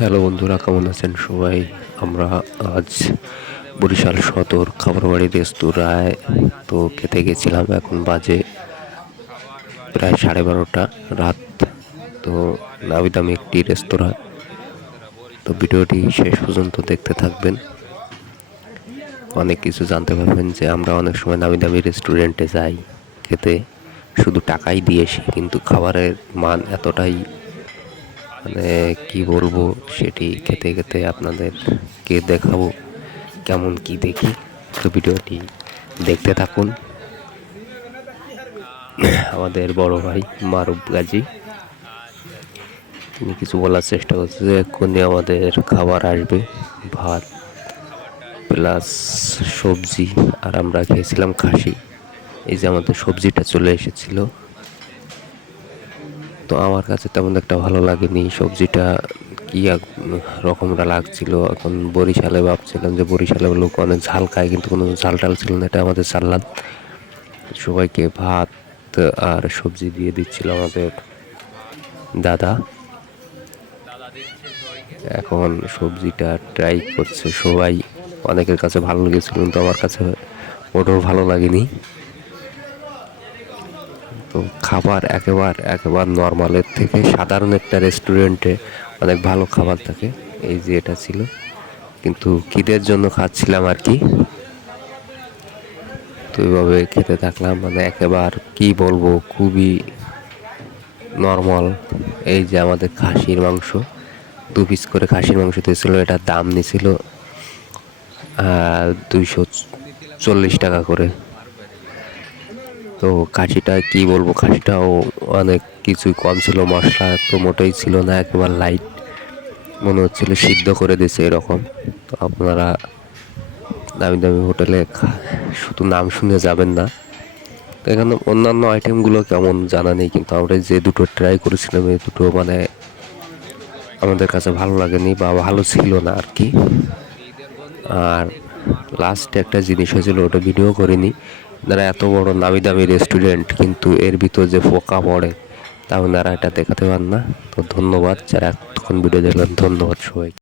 Hello বন্ধুরা, কেমন আছেন সবাই? আমরা আজ বরিশাল সদর খাবারবাড়ি রেস্তোরাঁয় তো খেতে গেছিলাম। এখন বাজে প্রায় 12:30 রাত। তো নামি দামি একটি রেস্তোরাঁ। তো ভিডিওটি শেষ পর্যন্ত দেখতে থাকবেন, অনেক কিছু জানতে পারবেন। যে আমরা অনেক সময় নামি দামি রেস্টুরেন্টে যাই খেতে, শুধু টাকাই দিয়ে আসি, কিন্তু খাবারের মান এতটাই কি বলবো, সেটি খেতে খেতে আপনাদেরকে দেখাবো কেমন কি দেখি। তো ভিডিওটি দেখতে থাকুন। আমাদের বড় ভাই মারুফ গাজী, তিনি কিছু বলার চেষ্টা করছে যে এক্ষুনি আমাদের খাবার আসবে, ভাত প্লাস সবজি। আর আমরা খেয়েছিলাম খাসি। এই যে আমাদের সবজিটা চলে এসেছিল। তো আমার কাছে তেমন একটা ভালো লাগেনি সবজিটা, কি রকমটা লাগছিল। এখন বরিশালে ভাবছিলাম যে বরিশালে লোক অনেক ঝাল খায়, কিন্তু কোনো ঝাল টাল ছিল না। এটা আমাদের সালাদ। সবাইকে ভাত আর সবজি দিয়ে দিচ্ছিল আমাদের দাদা। এখন সবজিটা ট্রাই করছে সবাই। অনেকের কাছে ভালো লেগেছিল, কিন্তু আমার কাছে ওটাও ভালো লাগেনি। তো খাবার একেবারে নর্মালের থেকে সাধারণ একটা রেস্টুরেন্টে অনেক ভালো খাবার থাকে। এই যে এটা ছিল, কিন্তু খিদের জন্য খাচ্ছিলাম আর কি। তো এইভাবে খেতে থাকলাম, একেবারে কি বলবো, খুবই নর্মাল। এই যে আমাদের খাসির মাংস, 2 পিস করে খাসির মাংস দিয়েছিল। এটার দাম নিছিল 240 টাকা করে। তো খাসিটা কি বলবো, খাসিটাও অনেক কিছুই কম ছিল, মশলা তো মোটেই ছিল না, একেবারে লাইট মনে হচ্ছিল সিদ্ধ করে দিয়েছে এরকম। তো আপনারা দামি দামি হোটেলে শুধু নাম শুনে যাবেন না। তো এখানে অন্যান্য আইটেমগুলো কেমন জানা নেই, কিন্তু আমরা যে দুটো ট্রাই করেছিলাম এই দুটো আমাদের কাছে ভালো লাগেনি বা ভালো ছিল না আর কি। আর লাস্টে একটা জিনিস হয়েছিল, ওটা ভিডিও করিনি। যারা এত বড় নামি দামি রেস্টুরেন্ট, কিন্তু এর ভিতর যে পোকা পড়ে তা ওনারা এটা দেখাতে পারেন না। তো ধন্যবাদ যারা এতক্ষণ ভিডিও দেখলেন, ধন্যবাদ সবাই।